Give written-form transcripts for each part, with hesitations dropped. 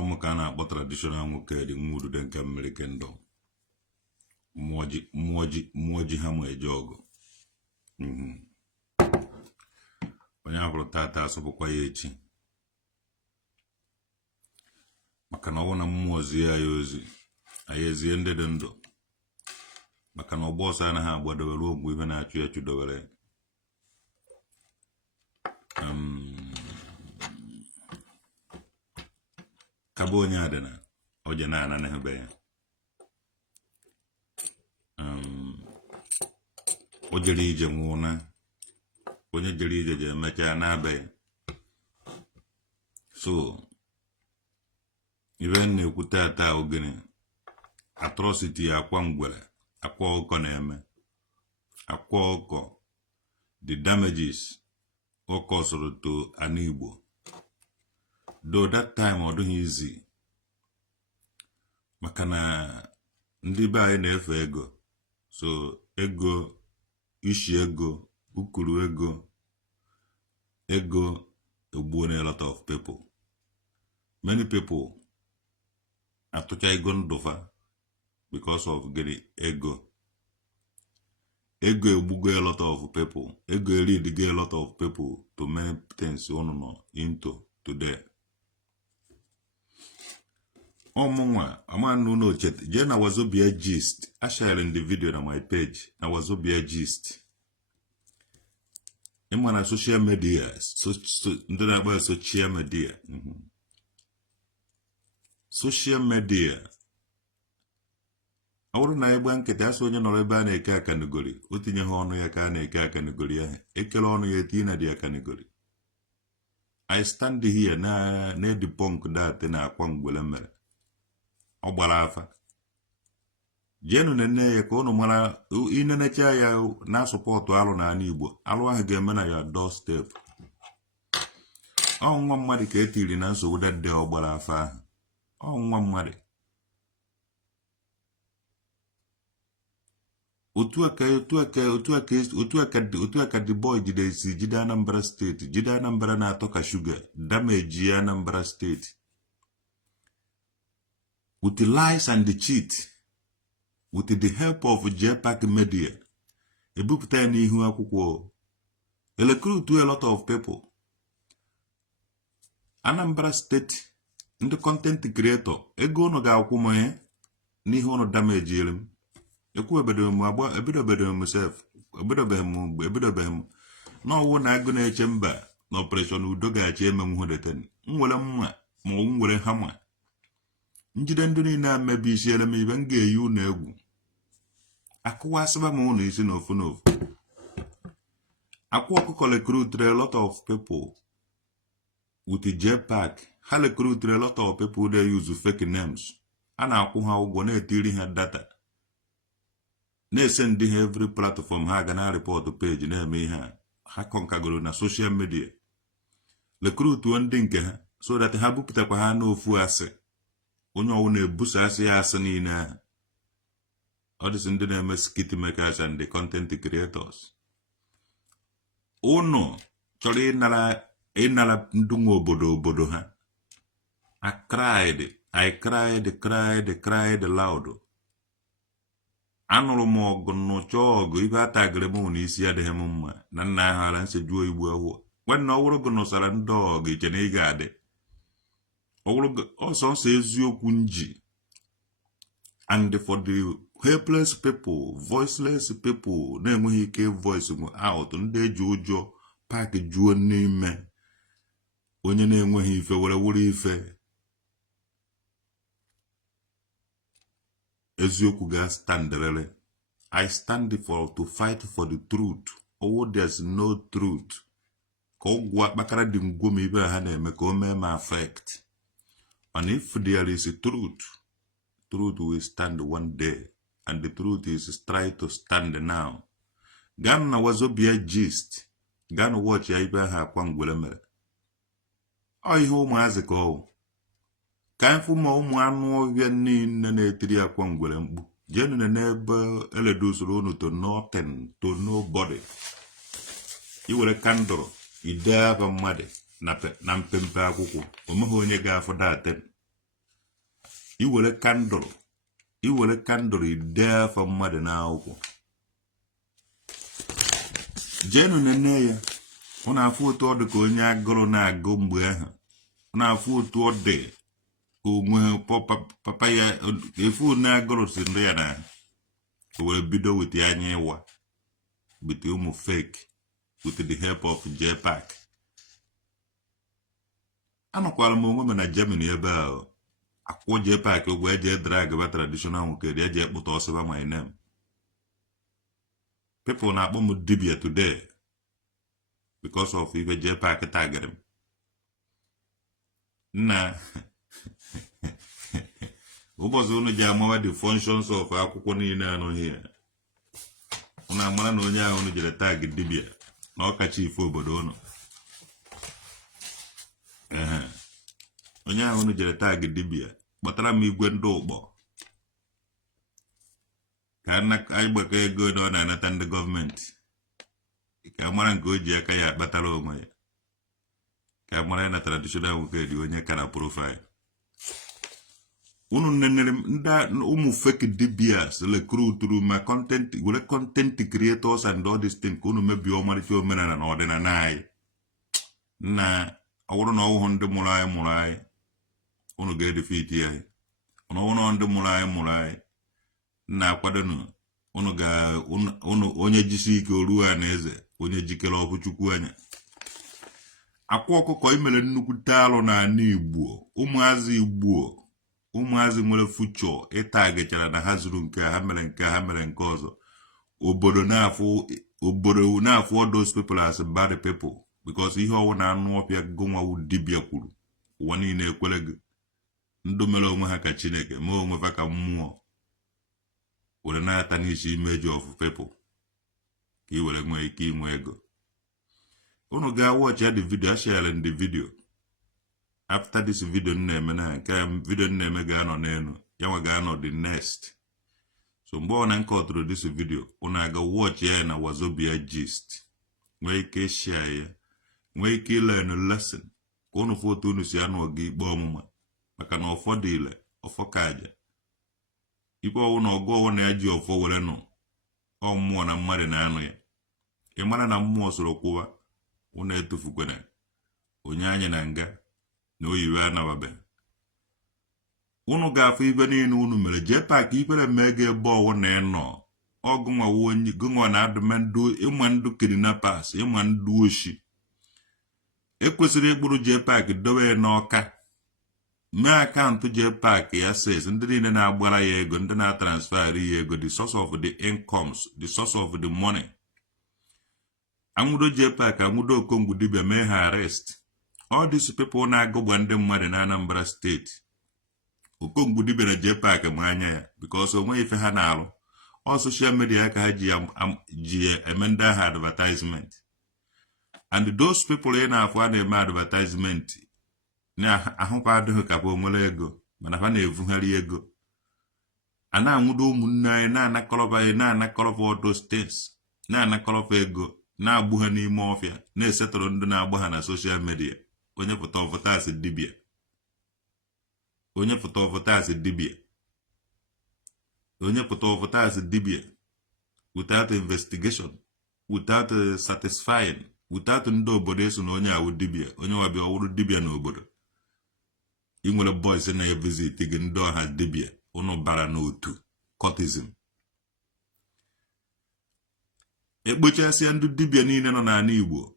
Omukana about traditional muke the mood then can American dog. Moji hamu e jogo. Wanyabro tata sopo kwa yechi. Makana wana mmozi ya yozi. Ayezi ende dendo. Makana obosa na ha bwado welu mwive na achu ya chudowele. Kabo nyadena. Oje na ananehebe. Ojeli ije mwona. Onye jeli ije je mecha nabe. So, even na-ekwute ata ogene atrocity akwa ngwere akwa oko na-eme akwa oko the damages oko soro to an Igbo though that time ọ dịghị easy maka na ndị be anyị na-efe ego so ego ishi ego ukuru ego egbuo na a lot of people many people atucha ego ndofa because of getting ego egbugo a lot of people ego lead a lot of people to many things no into today omunwa amanu no chet je na wazobia gist I share in the video on my page na wazobia gist na social media so ndona about social media social media awuru na igba nkete aso onye noro ebe a na-eke akanigori o tinye ha ọnụ ya ka a na-eke akanigori ya ekele ọnụ ya eti na di akanigori I stand here na debunk that na akwa ngwele mere ọ gbara afa jenu nene ya ka unu mara inenecha ya na support alụ na ana Igbo alụ ahụ ga-eme na ya doorstep ọ nwa mmadụ ka etiri na nsogbu dede ọ gbara afa ahụ nwa mmadụ otu aka the boy jide Anambra State jide Anambra na-atọ ka sugar damage Anambra State with the lies and the cheat with the help of JPAC media ebupụta n'ihu akwụkwọ recruit a lot of people Anambra State ndị content creator ego unu ga-akwụ m ihe n'ihe unu damage elim ekwu ebidobedo m self ebidobeghị m n'ọwụ na agụ na-eche mba na operation udo ga-achi eme m hụdeten nwere mma ma ọ nwere hama njide ndị niile amebi isi ele m ibe m ga-eyi unu egwu akụwasịba m unu isi n'ofu n'ofu Akwa Okuko recruited a lot of people with the JPAC ha recruited a lot of people that use fake names a na-akwụ ha ụgwọ na-etiri ha data na-esend ha every platform ha ga na report page na-eme ihe ha konkagoro na social media recruit ndị nke ha so that ha bupụtakwa ha n'ofu asị onye ọwụ na-ebusa asị ya asị niile ahụ ọ dịsị ndị na-eme skit makers and the content creators unu chọrọ ịnara ndị nwe obodo ha I cried loud anụrụ m ọgụ n'ụcha ọgụ ibe atagịrị m n'isi adịghị m mma na nna ahụ ala nsejuo Igbo ahụ nwanne ọwụrụ gị nụsara ndị ọgụ iche na ị ga-adị ọwụrụ ọsọ nsọ eziokwu nji and for the helpless people voiceless people na-enweghị ike voice out ndị eji ụjọ pak juo n'ime onye na-enweghị ife were ife eziokwu ga standerere I stand to fight for the truth oh there's no truth ka ọgwụ akpakara dị ngwom ibe ha na-eme ka o mee ma affect and if there is a truth will stand one day and the truth is try to stand now gan na wazobia gist gan watch ya ibe ha akwa ngwele mere ọ ihe ụmụazị ka ọ ka mfu ma ụmụ anụ ọhịa niile na-etiri akwa ngwere mkpu jenu n'ebe eledusoro unu to nothing to nobody iwere kandụrụ ide aba mmadụ na mpempe akwụkwọ omeghị onye ga-afụ daten iwere candle idee for mmadụ na akwụkwọ jenu nene ya ọ na-afụ otu ọ dị ka onye agụrụ na-agụ mgbe ahụ ọ na-afụ otu ọ dị onwe papa ya efu na agụrụ si ndị ya na o were bido with anya ịwa with ụmụ fake with the help of J-Pack. Anọkwara m onwe m na Germany ebe a akwụkwọ J-Pack ụgwọ eji drag ba traditional nwoke eji ekpụta ọsịba my name. People na-akpọ m dibia today because of ife J-Pack tagare m. Nna ụbọchị unu ji amawa the functions of akwụkwọ niile anọghị ya. Unu amara na onye ahụ unu jere tag dibia na ọkacha ife obodo unu. Onye ahụ unu jere tag dibia kpọtara m igwe ndị ụkpọ ka anyị gbakọ ego na ọ na-anata ndị gọọmenti ka amara nke o ji aka ya akpatara onwe ya ka amara ya na traditional nwoke dị onye ka na profile. Unu nenere ụmụ fake dibias recruituru ma content were content creators and all these things ka unu mebie ọmarịcha omenala na ọdịnala anyị. Na ọwụrụ na ọwụhụ ndị mụrụ anyị unu ga-edefeat ya. Ọwụrụ na ndị mụrụ anyị na-akwado unu onye jisi ike oruo a na eze onye jikere ọkụ chukwu anya. Akwa ọkụkọ imere nnukwu alụ na ana Igbo ụmụazị nwere future ịta agachara na ha zuru nke ha mere nke ha mere nke ọzọ. Obodo na-afụ all those people as bad people because ihe ọwụ na anụ ọpịa gonwawu dibia kwuru ụwa niile ekwere gị. Ndụ mere onwe ha ka Chineke mee onwe ha ka mmụọ were na-ata n'isi image of people ka i were nwee ike inwe ego. Unu ga watch the video, share the video. After this video na-eme na nke video na-eme ga-anọ n'elu ya nwa ga-anọ the next. So mgbe ọ na nkọtụrụ this video unu aga watch ya na Wazobia Gist nwee ike share ya nwee ike learn lesson ka unu foto unu si anụ ọga ikpe ọmụma maka na ụfọdụ ile ọfọ ka aja ikpe ọwụ na ọgụ ọwụ na ya ji ọfọ were nụ ọ mmụọ na mmadụ na anụ ya. Ị mara na mmụọ soro kwụwa unu etufukwana onye anyị na nga na oyiwe anababe. Unu ga-afụ ibe niile unu mere J-Pack ibere mege ebe ọwụ na ịnọ ọgụnwa na adụmandụ ịma ndụ kidnappers ịma ndụ oshi. Ekwesịrị ịkpụrụ J-Pack dobe ya n'ọka mee akaụntụ J-Pack ya says ndị niile na-agbara ya ego ndị na-transfer ya ego the source of the incomes the source of the money. Anwudo J-Pack anwudo Okongwu dibia mee ha arrest. All these people na-agụgba ndị mmadụ na Anambra steeti. Okongwu dibia na J-Pack ma anya ya because onwe ife ha na-alụ. All social media ka ha ji eme ndị ahụ advertisement. And those people na-afụ a na-eme advertisement na-ahụkwa adịghị ka bụ nwere ego mana ha na-evugharị ego. A na-anwudo ụmụnne anyị na-anakọrọba ya na-anakọrọba ọdụ steeti na-anakọrọba ego na-agbụ ha n'ime ọfịa na-esetọrọ ndị na-agba ha na social media. Onye pụta ọvọtasị dibia onye pụta ọvọtasị dibia without investigation without satisfying without ndị obodo eso na onye awụ dibia onye wabịa ọwụrụ dibia n'obodo. Ị nwere boys na-evisit gị ndị ọha dibia unu bara n'otu cultism. Ekpochasịa ndị dibia niile nọ n'ala Igbo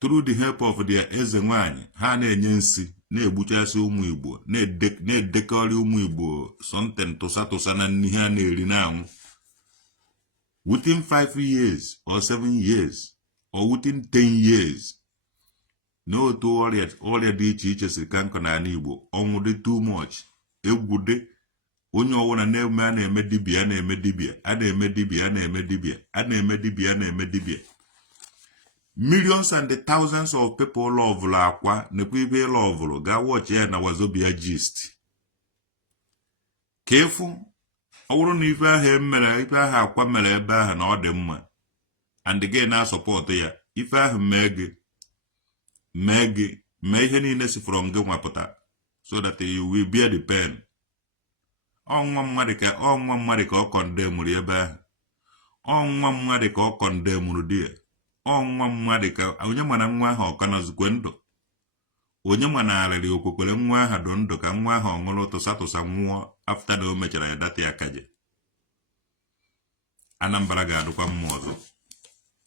through the help of their eze nwanyị ha na-enye nsi na-egbuchasị ụmụ Igbo na-edekọrị ụmụ Igbo something tụsa na nni ha na-eri na-anwụ. Within 5 years or 7 years or within 10 years n'otu ọrịa dị iche iche siri ka nkọ n'ala Igbo ọnwụ dị too much egwu dị onye ọwụna na-eme a na-eme dibia a na-eme dibia a na-eme dibia a na-eme dibia a na-eme dibia a na-eme dibia. Millions and the thousands of people lovụrụ akwa nekwa ibe lovụrụ ga watch ya na Wazobia Gist ka efu ọwụrụ na ife ahụ emere ife ahụ akwa mere ebe ahụ na ọ dị mma and again na support ya ife ahụ mee ihe niile si from gị nwapụta so that you will bear the pain Nwa mmadụ ka ọ kọndemụrụ ebe ahụ. Nwa mmadụ ka ọ kọndemụrụ di ya. Nwa mmadụ ka onye mana nwa ahụ ọ ka nọzikwe ndụ. Onye mana arịrị okwekwere nwa ahụ dị ndụ ka nwa ahụ ọṅụrụ tụsa nwụọ afta na o mechara ya data ya kaje. Anambra ga-adụkwa mma ọzọ.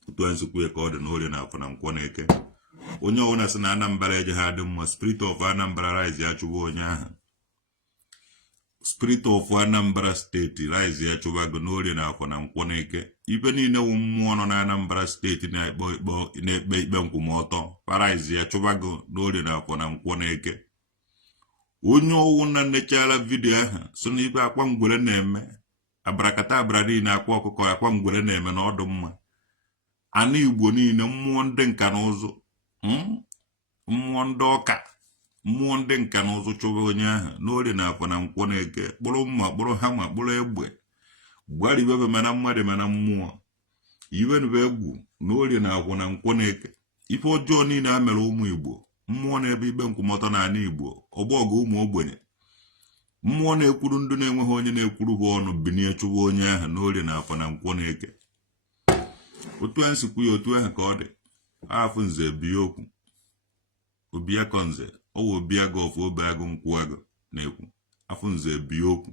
Otu nzukwu ya ka ọ dị n'Orie na Afọ na Nkwọ na Eke. Onye ọbụla sị na Anambra eje ha dị mma, Spirit of Anambra rise ya chụwa onye ahụ. Spirit of Anambra steeti rise ya chụwa n'Orie na Afọ na Nkwọ na Eke. Ibe niile wụ mmụọ nọ na Anambra steeti na-ekpe ikpe nkwụmọtọ rise ya chụwa n'Orie na Afọ na Nkwọ na Eke. Onye ọwụ na nechara vidiyo ahụ so na ibe akwa ngwere na-eme abarakata abara niile akwa ọkụkọ akwa ngwere na-eme na ọdụ mma. Ana Igbo niile mmụọ ndị nka na ụzụ, mmụọ ndị ọka, mmụọ ndị nka na ụzụ chụwa onye ahụ n'Orie na Afọ na Nkwọ na Eke. Kpụrụ mma, kpụrụ hama, kpụrụ egbe, gbaribe mana mmadụ mana mmụọ. Iwe nube egwu n'Orie na Afọ na Nkwọ na Eke. Ife ọjọọ niile a mere ụmụ Igbo, mmụọ na-ebe ikpe nkwụmọtọ na ana Igbo, ọgbọgụ ụmụ ogbenye, mmụọ na-ekwuru ndụ na-enweghị onye na-ekwuru ha ọnụ binie chụwa onye ahụ n'Orie na Afọ na Nkwọ na Eke. Otu a nsikwu ya otu ahụ ka ọ dị. Afụ nze bie okwu. Obi akọ nze, ọwụ obi agụ ọfụ obe agụ nkwụ agụ na-ekwu. Afụ nze bie okwu.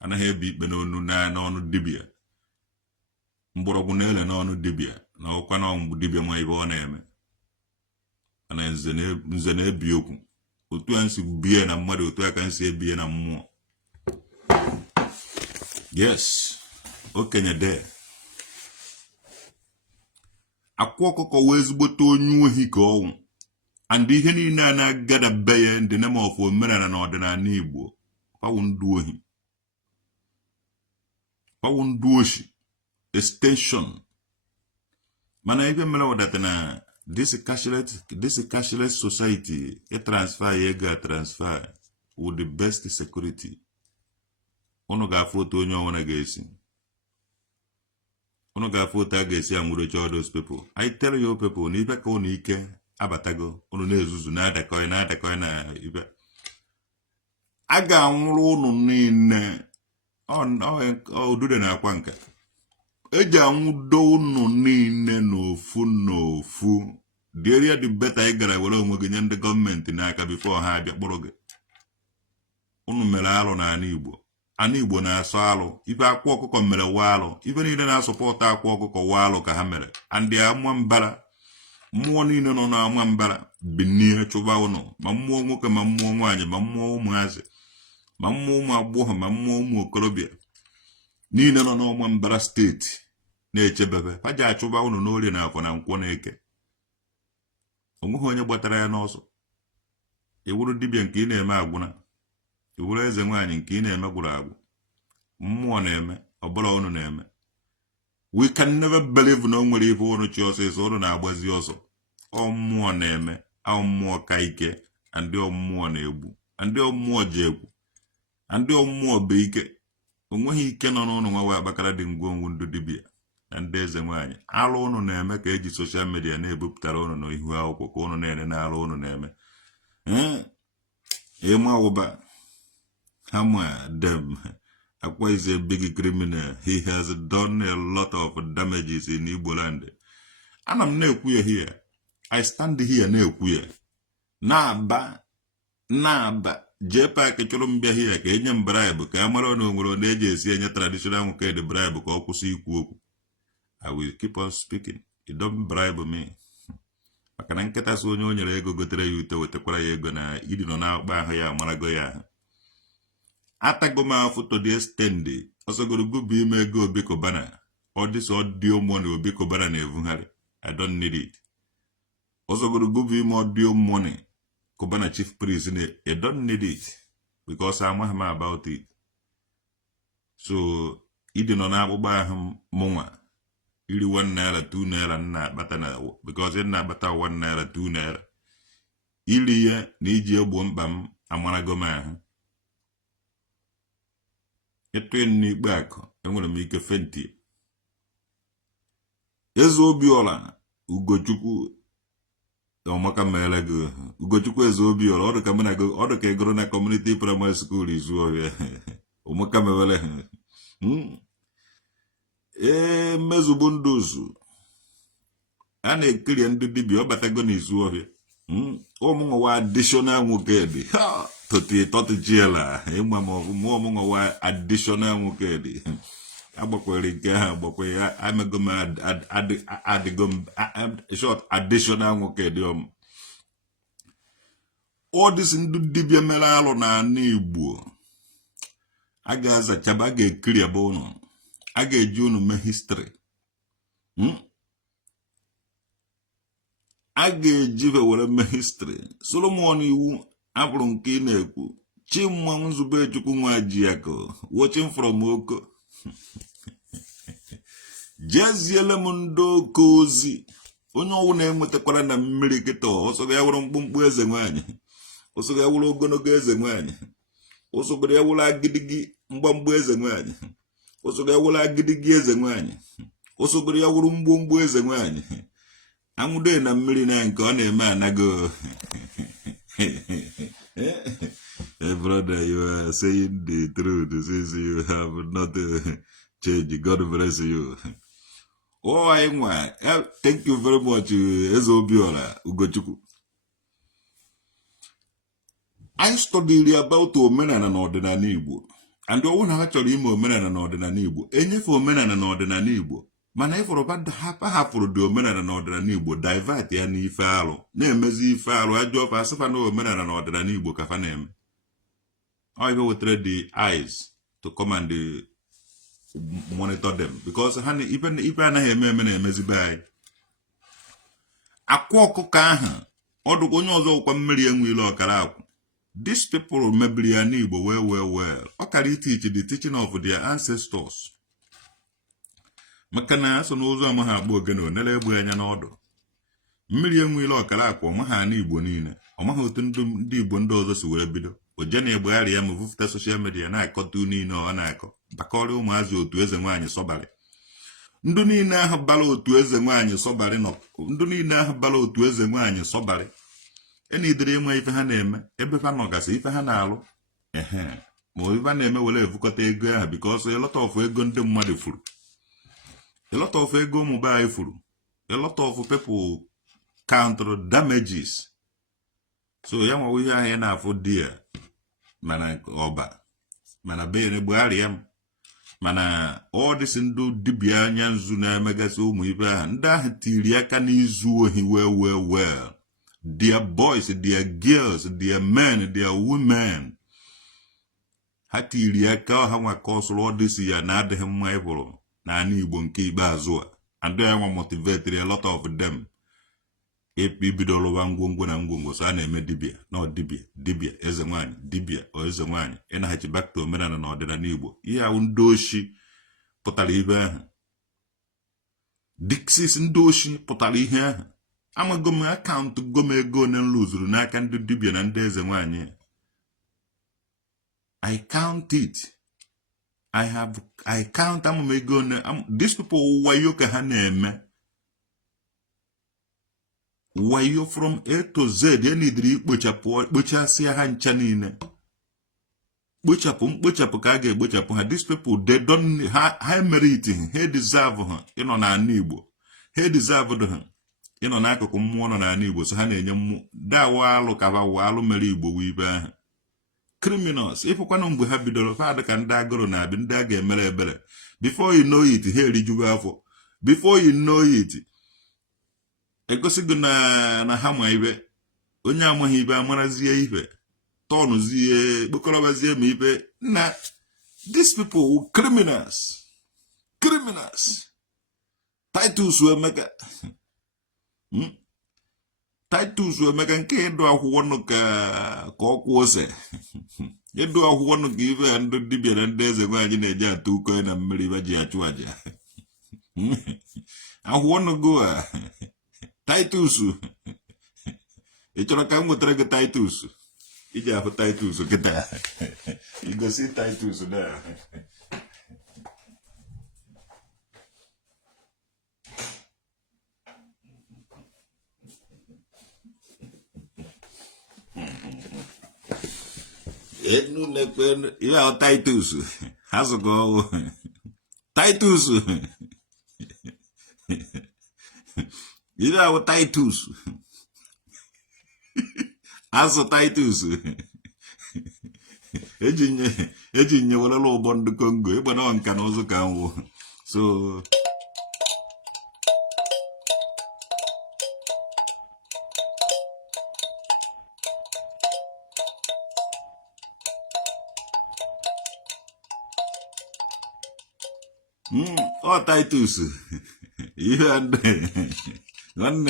Anaghị ebe ikpe n'ọnụ dibịa. Mgbọrọgwụ na-ele n'ọnụ dibịa na ọkwa na ọmgbu dibịa ma ibe ọ na-eme. Ana nze na-ebi okwu. Otu a nsi bie na mmadụ, otu a ka nsi ebie na mmụọ. Yes, okenye de. Akwa ọkụkọ wee ezigbote onye ohi ka ọnwụ. And ihe niile a na-agada be ya ndị na maọfụ omenala na ọdịnala Igbo kpawụ ndị ohi, kpawụ ndị oshi, extension. Mana ife mere wadata na this cashless society transfer ya ego transfer with the best security. Unu ga-afụ otu onye ọnwụna ga-esi. Unu ga-afụ otu a ga-esi amụrụcha all those people. I tell you people na ife ka unu ike abatago, unu na-ezuzu na-adakọị na ibe. A ga-anwụrụ unu niile. Odude na akwa nka. Eji anwụdo unu niile n'ofu. The area the better ị gara were onwe gị nye ndị gọọmenti n'aka before ha abịa kpụrụ gị. Unu mere alụ na ana Igbo. Ana Igbo na-asọ alụ. Ife akwa ọkụkọ mere wa alụ. Ife niile na-asọpọta akwa ọkụkọ wa alụ ka ha mere. Andị amụọ mbara. Mmụọ niile nọ na ama mbara binie chụba unu. Ma mmụọ nwoke ma mmụọ nwaanyị ma mmụọ ụmụazị ma mmụọ ụmụ agbọghọ ma mmụọ ụmụ okorobịa niile nọ n'ọma mbara steeti na-echebebe. Ha ji achụba unu n'Orie na Afọ na Nkwọ na Eke. Onweghị onye gbatara ya n'ọsọ. Iwuru dibịa nke ị na-eme agwụna. Iwuru eze nwaanyị nke ị na-eme gwụrụ agwụ. Mmụọ na-eme, ọbụla unu na-eme. We can never believe na o nwere ife unu chi ọsịsọ unu na-agbazi ọsọ. Ọ mmụọ na-eme, ọ mmụọ ka ike, ndị mmụọ na-egbu, ndị mmụọ ji egwu, ndị mmụọ bụ ike. Onweghị ike nọ n'ụnụ nwa akpakara dị ngwongwo ndụ dibịa na ndị eze nwaanyị. Alụ unu na-eme ka eji soshal midia na-ebupụtara unu n'ihu akwụkwọ ka unu na-ene na alụ unu na-eme. Ịma ụba hama dem. Akwa is a big criminal. He has done a lot of damages in Igbo land. And I'm na-ekwu ya here. I stand here na-ekwu ya. Na-aba. Jee paaki chọrọ mbịa here ka enye m bribe ka amara na onwere na eji esi enye traditional nwoke dị bribe ka ọ kwụsị ikwu okwu. I will keep on speaking. You don't bribe me. Maka na nkịta so onye o nyere ego gotere ya ute wetakwara ya ego na ịdị nọ na-akpa ahụ ya amarago ya ahụ. Atago m afụ to the extent ọsọgoro gụbụ ime ego Obi Kobana. All this audio money Obi Kobana na-evugharị. I don't need it. Ọsọgoro gụbụ ime audio money Kobana chief priest I don't need it because amaghị m about it. So ịdị nọ na-akpụkpọ ahụ mụnwa iri 1 naira 2 naira nna akpata na because nna akpata 1 naira 2 naira iri ya na iji egbo mkpa m amarago m ahụ. Etu n'ikpe akụ enwere m ike fenti. Eze Obiora Ugochukwu ọmaka mere gị. Ugochukwu Eze Obiora ọ dị ka egoro na community primary school izu ọhịa. Umaka mewele. Mezubunduzu. Ane ekiri ndu dibia obatago n'izu ohia. Omungo wa additional nwokedi. Ha! Toti jiela. Ima mo wa additional nwokedi. Agbakwere nke ha agbakwere amegom adigom short additional nwokedi all this ndu dibia mere alụ na ana Igbo. A ga-azachaba, a ga-ekiri ebe unu. A ga-eji unu mee history. A ga-eji were mee history. Solomon iwu abụrụ nke ị na-ekwu. Chimma Nzube Chukwu nwa Jiako. Watching from Oko. Jeziele m ndị oke ozi. Onye ọwụ na-enwetakwara na mmiri kịta ọsọ ga wụrụ mkpụmkpụ eze nwanyị. Ọsọ ga wụrụ ogologo eze nwanyị. Ọsọ ga wụrụ agidigi mgbamgbu eze nwanyị. Ọsọ ga wụrụ agidigi eze nwanyị. Ọsọ ga wụrụ mgbomgbu eze nwanyị. Anwude na mmiri na nke ọ na-eme anago. Hey brother, you are saying the truth since you have not changed. God bless you. Oh, thank you very much, Ezobiola Ugochukwu. I studied about omenala na ọdịnala Igbo. And the one actually ime omenala na ọdịnala Igbo. Enyefe omenala na ọdịnala Igbo. Mana ifuru bad hapụrụ dị omenala na ọdịnala Igbo divert ya n'ife alụ. Na-emezi ife alụ ajọ ọfa asịfa na omenala na ọdịnala Igbo ka fa na-eme. Or even with the eyes to come and monitor them. Because even anaghị eme na-emezi be anyị. Akwa Okuko ahụ ọdụ onye ọzọ ụkwa mmiri enwe ile ọkara akwụ. These people mebiri ya n'Igbo well. Ọ kara teach the teaching of their ancestors. Maka na so n'ụzọ ama ha agba ogene onele egbe anya n'ọdụ. Mmiri enwe ile ọkara akwụ ọma ha n'Igbo niile. Ọma ha otu ndị Igbo ndị ọzọ si wee bido. Ojene egbegharị ya mvụfụta social media na-akọta niile ọ na-akọ. Bakọrị ụmụazị otu eze nwaanyị sọbalị. Ndụ niile ahụ bala otu eze nwaanyị sọbalị nọ. Ndụ niile ahụ bala otu eze nwaanyị sọbalị. Eni idere enwe ife ha na-eme ebe fa nọgasị ife ha na-alụ. Ma ife ha na-eme wele evukọta ego ahụ because a lot of ego ndị mmadụ furu. A lot of ego ụmụbe anyị furu. A lot of people counter damages. So ya nwa ihe ahụ ya na-afụ di ya mana ọba mana bere gbagharị ya mana all this ndụ dibịa anya nzu na-emegasị ụmụ ibe ahụ ndị ahụ tiri aka n'izu ohi well. Their boys, their girls, their men, their women. Ha tiri aka ha nwa kọsụrụ ọdịsi ya na adịghị mma ịbụrụ na ana Igbo nke ikpeazụ a. And ya nwa motivated a lot of them. Ibido lụwa ngwongwo na ngwongwo so a na-eme dibịa na dibịa eze nwanyị dibịa o eze nwanyị ịnaghachi back to omenala na ọdịnala Igbo. Ihe ahụ ndị oshi pụtara ibe ahụ. Dixis ndị oshi pụtara ihe ahụ. Amagom akaụntụ gom ego na nlụzuru n'aka ndị dibịa na ndị eze nwanyị. I count it. I count amam ego na these people wayo ka ha na-eme. Wayo from A to Z ya nidiri ikpochasị ha ncha niile. Mkpochapụ ka a ga-egbochapụ ha. These people they don't ha merit ha deserve ha ịnọ na ana Igbo. Ha deserve ha ịnọ n'akụkụ mmụọ nọ na ana Igbo so ha na-enye mmụọ dawa alụ ka wa alụ mere Igbo wibe ahụ. Criminals ịfụkwanụ mgbe ha bidoro fadị ka ndị agụrụ na-abịa ndị a ga-emere ebere. Before you know it ha erijugo afọ. Before you know it egosigo na ha ma ibe onye amaghị ibe amarazie ibe tọnụzie kpokọrọbazie ma ibe na these people criminals Titus Emeka nke ịdụ akwụkwọ nụ ka ọkwụ ose ịdụ akwụkwọ nụ ka ibe ndị dibịa na ndị eze nwaanyị na-eji atụ uko na mmiri ba ji achụ aja akwụkwọ nụ go a Titus ị chọrọ ka m nwetara gị Titus iji afụ Titus kịta igosi Titus na enu nekwen ya Titus hazugo Titus ya Titus azo Titus ejinye wala lo bondo Congo e bana wanka no zo kanwo so oh Titus even one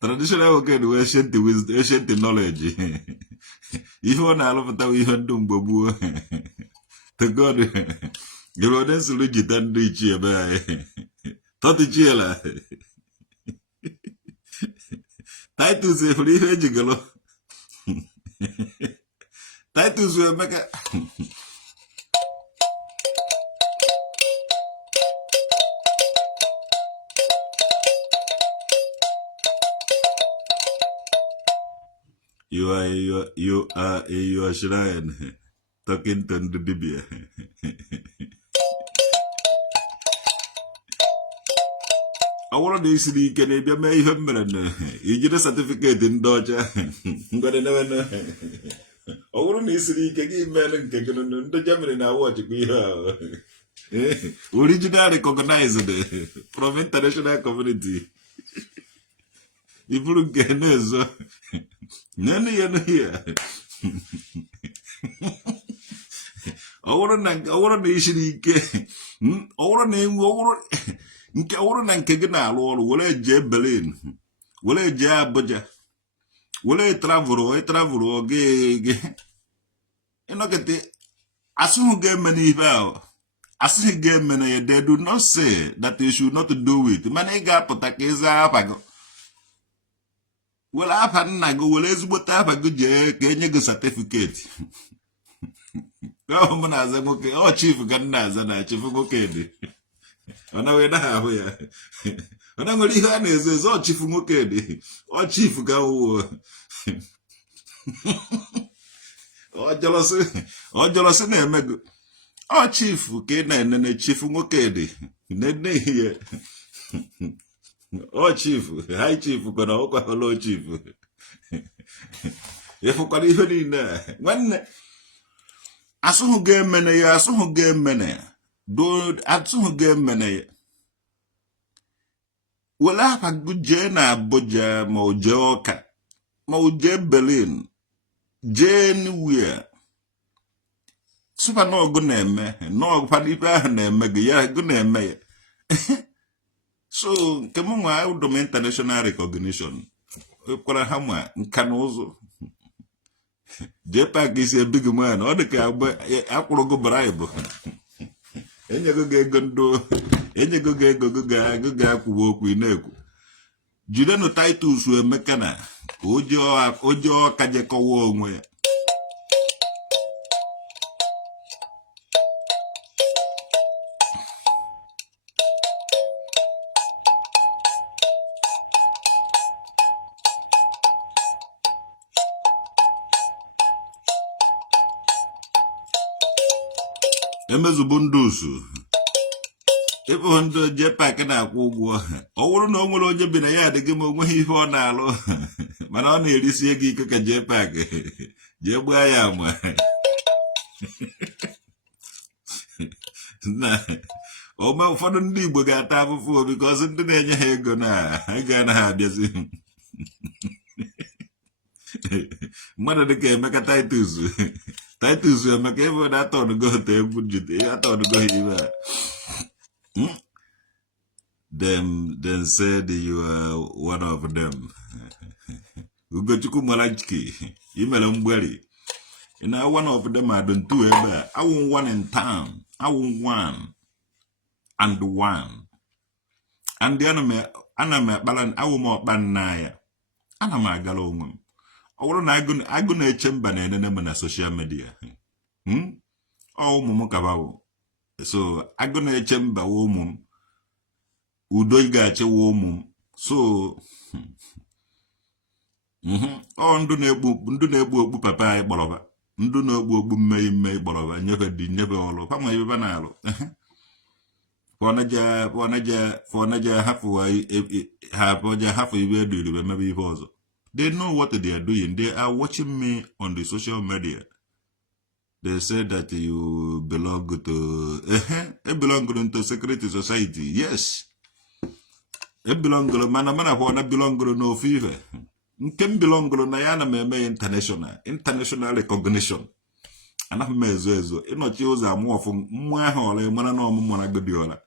traditional okay the ancient wisdom ancient knowledge if one alove ta even dum bobu to God you know then sulu jitan do ichi ebe toti chiela Titus e free ejigalo Titus we make you are a shrine talking to the Dibia. I want to see can be a may have you get a certificate in Dodge. But I never know. I want to see can give men and can the Germany now watch it. Originally recognized from international community. If you get this, none here. I want to issue our name over nke oro na nke gị na-alụ ọrụ were je Berlin were je Abuja were travel oge ịnọkete asụghị ga-eme n'ibe ahụ asụghị ga-eme na ya they do not say that you should not do it mana ị ga-apụta ka ịza afa gị were afa nna gị were ezigbote afa gị jee ka enye gị certificate ọ mụ na-aza nwoke ọ chief ka nna aza na chief nwoke dị ona we na ahụ ya ona nwere ihe a na-ezo ezo ọ chief nwoke dị ọ chief ka wo ọ jọrọsị na-eme gị ọ chief ka ị na-enene chief nwoke dị nene ihe ọ chief high chief kana ọkwa hello chief ịfụkwara ihe niile nwanne asụhụ ga-emene ya asụhụ ga-emene ya do asụhụ ga-emene ya wele afa gị jee na Abuja ma o jee Ọka ma o jee Berlin jee anywhere sụpa na ọgụ na-eme na ọgụfana ife ahụ na-eme gị ya gụ na-eme ya so nke m nwa udom international recognition kwara ha ma nka na ụzụ JPAC is a big man. Ọ dị ka akwụrụ gị bribe. Enyego gị ego ndo, enyego gị ego gị ga-akwụwa okwu na-ekwu. Jidenu Titus Emeka na oji ọka jekọwa onwe ya. Emezubu ndusu ebe ndo JPAC na-akwụ ụgwọ ọ wụrụ na o nwere onye bi na ya adịghị m onweghị ihe ọ na-alụ mana ọ na-erisi ego ike ka JPAC jee gbaa ya ama na ọma ụfọdụ ndị Igbo ga-ata afụfụ because ndị na-enye ha ego na ego anaghị abịazi mmadụ dịka Emeka Titus Emeka ebe na atọnugo ta egwu jide atọnugo ibe them said you are one of them. Ugochukwu Malachiki imere mgberi na one of them are done two ebe I want one in town I want one and the enemy ana m akpala awụ m ọkpa nna ya ana m agala onwe m ọ bụrụ na agụ na-eche mba na-enene m na social media ọ ụmụ m kabawo so agụ na-eche mba wa ụmụ m udo ga-achewa ụmụ m so ọ ndụ na-egbu okpu papa anyị kpọrọba ndu no ogbu mme gboro nyebe di nyebe olo fa ma yeba na alo fonaja hafu ha hafu ibe do be maybe ibozo. They know what they are doing. They are watching me on the social media. They say that you belong to to security society. Yes. Belong to mana belong to no fever. Can belong to na me international recognition. And I'm mezo. It not use a more from my hole, mana no mona godiola.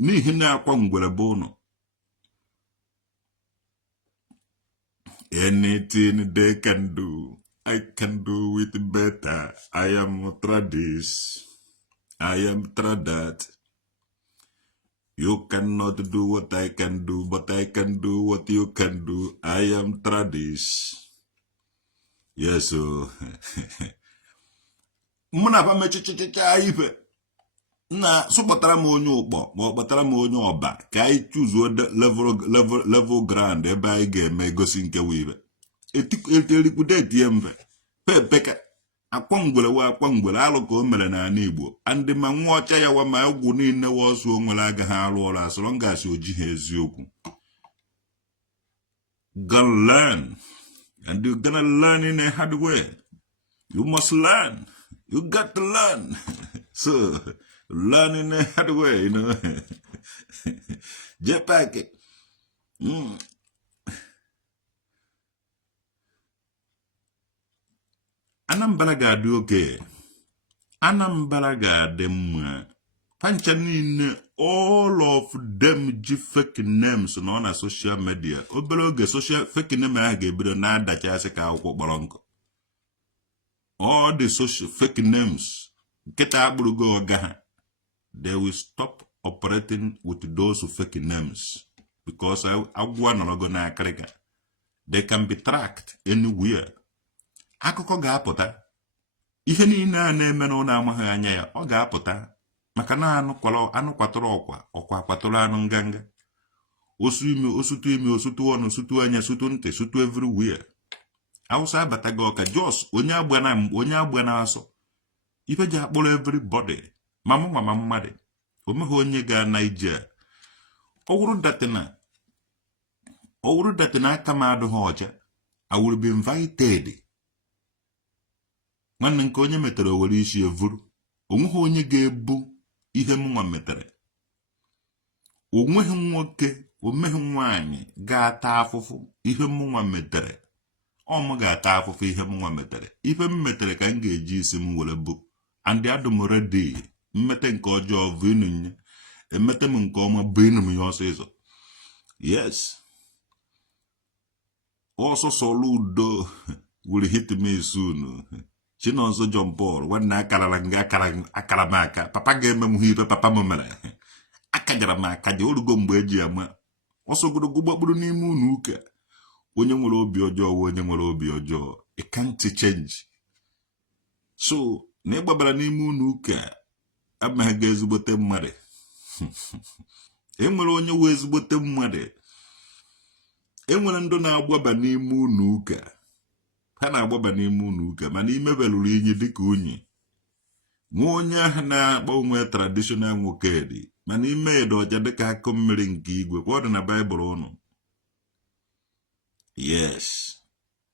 Ni hina kwangwele bono. Anything they can do, I can do it better. I am tradis. I am tradat. You cannot do what I can do, but I can do what you can do. I am tradis. Yes, so. Muna pa mechichicha ife. Na so batara mo onye ukpo, ma batara mo onye oba, ka I choose level grand ebe I ga-eme gosi nke wibe. Etelikude diembe. Pepeka akwangwele wa akwangwele alụ ka o mere na ana Igbo. And ma nwa ọcha ya wa ma egwu niile wa osu onwere aga ha arụ ọrụ as long as oji ha eziokwu. Gonna learn. And you're gonna learn in a hard way. You must learn. You got to learn. So learn in a hard way, you know. Jetpack. Anambra ga-adị okay. Anambra ga-adị mma. Pancha niile, all of them ji fake names no na social media. Obere oge social fake name ha ga-ebido na-adachasị ka akwụkwọ kpọrọ nkụ. All the social fake names, nkịta akpụrụgo ọga ha, they will stop operating with those fake names because agwọ nọrọgo na akịrịka. They can be tracked anywhere. Akụkọ ga-apụta. Ihe niile a na-eme n'ụlọ amaghị anya ya, ọ ga-apụta. Maka na anụ kwatụrụ ọkwa kwatụrụ anụ nganga. Osu ime, osutu ime, osutu ọnụ, osutu anya, osutu ntị, osutu everywhere. Hausa abatago ọka jos onye agba na asọ. Ife ji akpọrọ everybody. Mama mmadụ. Omeghe onye ga Nigeria. Ọ wụrụ datina aka m adịghị ọcha. I will be invited. Nwanne nke onye metere were isi evuru. Onweghị onye ga-ebu ihe mụnwa metere. Onweghị nwoke, omeghi nwaanyị ga-ata afụfụ ihe mụnwa metere. Ọ ga-ata afụfụ ihe mụnwa metere. Ife m metere ka m ga-eji isi m were bụ. And adum ready. Mmete nke ọjọọ bụ inu nye. Emete m nke ọma bụ inu m ya ọsịsọ. Yes. Also solo udo will hit me soon. Chinonso John Paul, when akaramaka, papa gave me muhito, papa mamma. Akaramaka, the old gumbo jama. Also go to Gubabu ni Munuka. When you will be your jaw, when you will be your jaw. It can't change. So, neighbor Brani Munuka, I'm my gaze but them muddy. Emmer on your ways but them muddy. Enwere na agbaba n'ime unu ụka. Ha na-agbaba n'ime unu ụka mana imebeluru inyi dịka unyi. Nwa onye ahụ na-akpọ onwe traditional nwoke dị mana ime edo ọja dịka akụ mmiri nke igwe kwa ọ dị na Baịbụl ụnụ. Yes.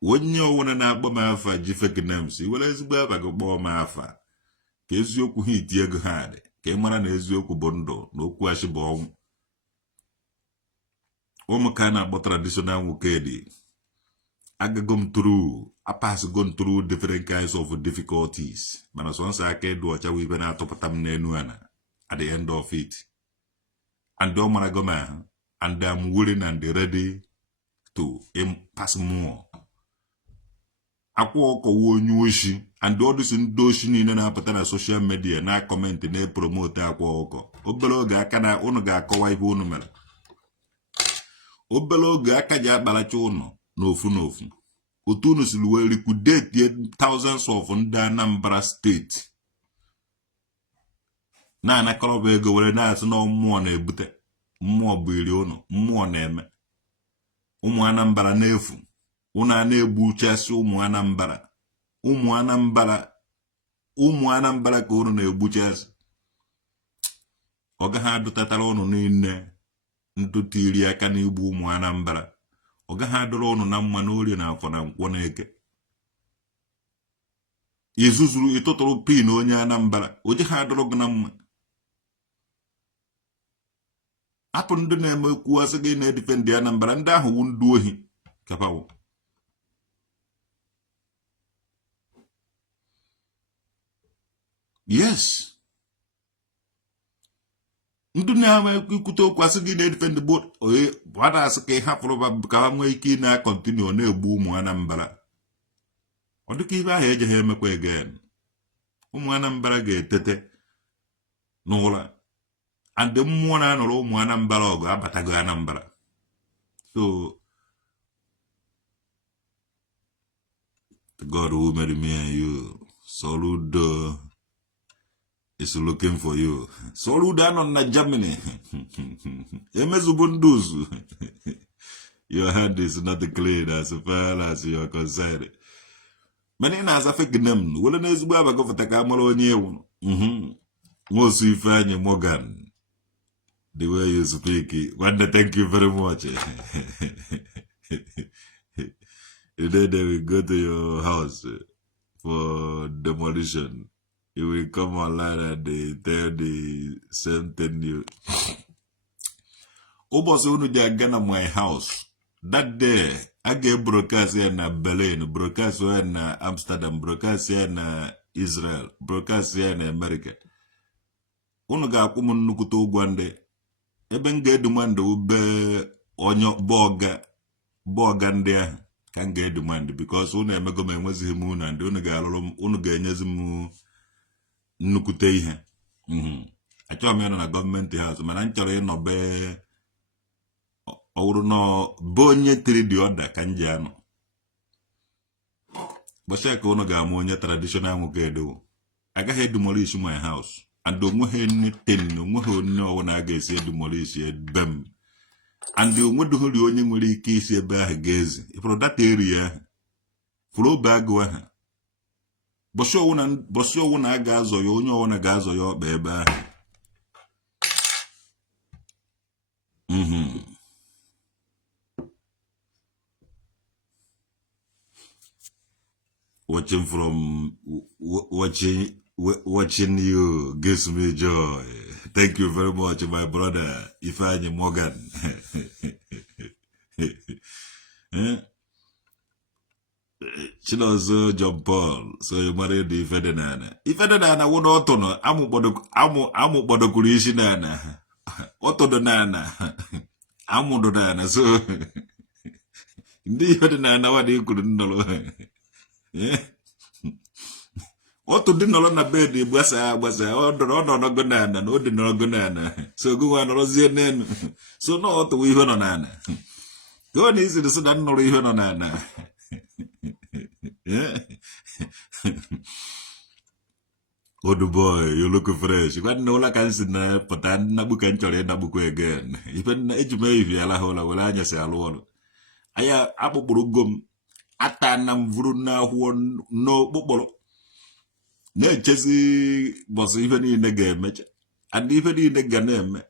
Onye ọwụna na-akpọ m afa ji fake names iwere ezigbo afa gị kpọọ m afa ka eziokwu ha itie ego ha dị ka ị mara na eziokwu bụ ndụ na okwu achị bụ ọnwụ. Omukana about traditional wukedi. Agagum through, I pass gone through different kinds of difficulties. But as once I can do what we been out of Tamnenuana at the end of it. And Domanagoma, and I'm willing and ready to pass more. Akwa Okuko Tiwaraki, and all this in Doshin in an social media, na comment na promote Akwa Okuko. Obeloga kana onoga kawa ibu numero. Obeloge akaja akparacha ụnọ n'ofu. Otu unu siri wee liquidate thousands of ndị Anambra steeti. Na-anakọrọba ego were na-asị na mmụọ na-ebute. Mmụọ bụ iri ụnọ. Mmụọ na-eme. Ụmụ Anambra na-efu. Ụnụ a na-egbu uchasị ụmụ Anambra. ụmụ Anambra ka unu na-egbuchasị ọ gaghị adụtatara unu niile ntụtụ iri aka n'igbu ụmụ Anambra ọ gaghị adụrụ unu na mma n'orie na afọ na nkwọ na eke izuzuru ịtụtụrụ pin onye Anambra o jeghị adụrụ gị na mma apụ ndị na-eme kwuasị gị na-edifendị Anambra ndị ahụ wu ndị ohi kapawo yes ndị na-eme ikwute okwu asị gị na-edifendị bụ a na-asị ka ị hapụrụ ka ha nwee ike ị na-akọntinu na-egbu ụmụ Anambra ọ dịka ibe ahụ ejeghị emekwa again ụmụ Anambra ga-etete n'ụra and mmụọ na-anọrọ ụmụ Anambra ọgụ abatago Anambra so the God who made me and you Soludo is looking for you. Soludo anọ na Germany emezubunduzu your hand is not clean as far as you are concerned. Many na-aza fake name wele na ezigbo abagofụta ka amara onye ewu Nwosu Ifeanyi Morgan the way you speak Wanda, thank you very much. Today they will go to your house for demolition. You will come online and they tell the same thing you. Oboso unu ji aga na my house. That day, I get broadcast here na Berlin, broadcast here na Amsterdam, broadcast here na Israel, broadcast here na America. Unu ga-akwụ m nnukwute ụgwọ ndị ebe m ga-edumandụ ube onye bọga ndị ahụ ka m ga-edumandụ because unu emego m enwezighị m unu ndị unu ga-alụrụ m unu ga-enyezi m nnukwute ihe achọrọ m ịnọ na gọọmenti haus mana m chọrọ ịnọbe ọwụrụ nọ bụ onye tiri dị ọda ka m ji anọ gbasịa ka unu ga-amụ onye traditional nwoke edo agaghị edemolish my house and onweghị anything onweghị onye ọwụna a ga-esi edemolish ebe m and onwedoghị onye nwere ike isi ebe ahụ ga-ezi ifụrụ data area ahụ fụrụ obe agụ ahụ bọsị ọwụna a ga-azọ ya onye ọwụna ga-azọ ya ọkpa ebe ahụ watching you gives me joy. Thank you very much, my brother Ifeanyi Morgan. Chinozo John Paul. So you married the Ifedenana. Ifedenana won otono amu bodokuri ishinana. Otodonana. Amudonana. So ndi Ifedenana wadi kudundolo. Otu dị nọrọ na bed gbasa ọ nọ n'ogonana na odi n'ogonana so gụwa nọrọzie n'enu so na otu ihe nọ n'ana ka ọ na-isi so na nnọrọ ihe nọ n'ana old boy you look fresh nwanne ụla ka nsi na pụta nnagbu ka m chọrọ ịnagbukwa again ife eji m ehivi ala ha ụla were anya si alụ ọrụ anya akpụkpụrụ gom ata na m vuru n'ahụọ n'okpụkpụrụ na-echezi bọsụ ihe niile ga-emecha and ife niile ga na-eme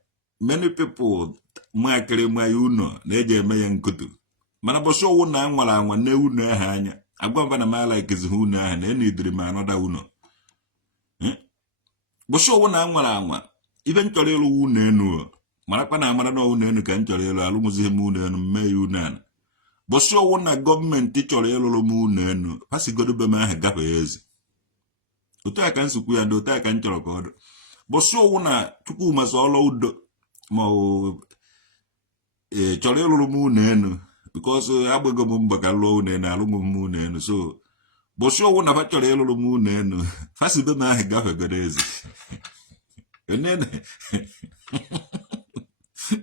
many people makịrị ma ya uno na-eji eme ya nkutu mana bọsụ ọwụ na anwara anwa na unu ahụ anya agwa mba na mala ikezighi unu ahụ na enidiri ma anọda uno bọsụ ọwụ na anwara anwa ife nchọrọ ịlụ unu enu marakwa na amara na unu enu ka nchọrọ ịlụ alụmụzighị m unu enu mme ya unu ana bọsụ ọwụ na gọọmenti chọrọ ịlụrụ m unu enu pasigodobe m ahụ gafee ezi otu aka nsukwu ya ndị otu aka m chọrọ ka ọdụ bọsị ọwụ na chukwu masị ọlọ udo ma chọrọ ịlụrụ m unu enu bikos agbego m mgbe ka lụọ unu enu alụmụ m unu enu so bọsị ọwụ na fa chọrọ ịlụrụ m unu enu fasibe m ahụ gafegodo ezi